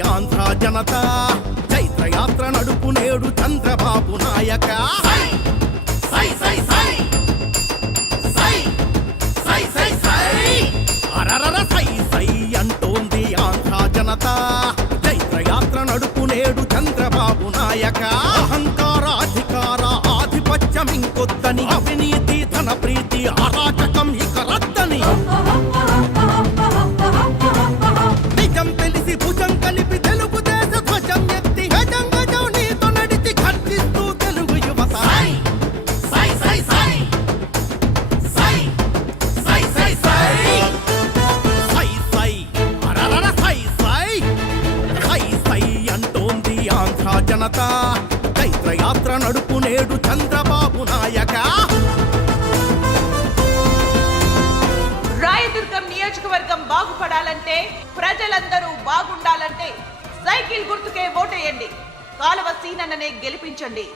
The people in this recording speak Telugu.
ఆంధ్ర జనత. చైత్రయాత్ర నడుపు నేడు చంద్రబాబు నాయక. అంటోంది ఆంధ్ర జనత. నడుపు నేడు చంద్రబాబు నాయక. అహంకార అధికార ఆధిపత్యం ఇంకొద్దని అవినీతి ధన ప్రీతి అరాచ ఆంధ్ర జనత చైత్రయాత్ర నడుపు నేడు చంద్రబాబు నాయక. రాయదుర్గం నియోజకవర్గం బాగుపడాలంటే ప్రజలందరూ బాగుండాలంటే సైకిల్ గుర్తుకే ఓటేయండి. కాలువ సీనన్ననే గెలిపించండి.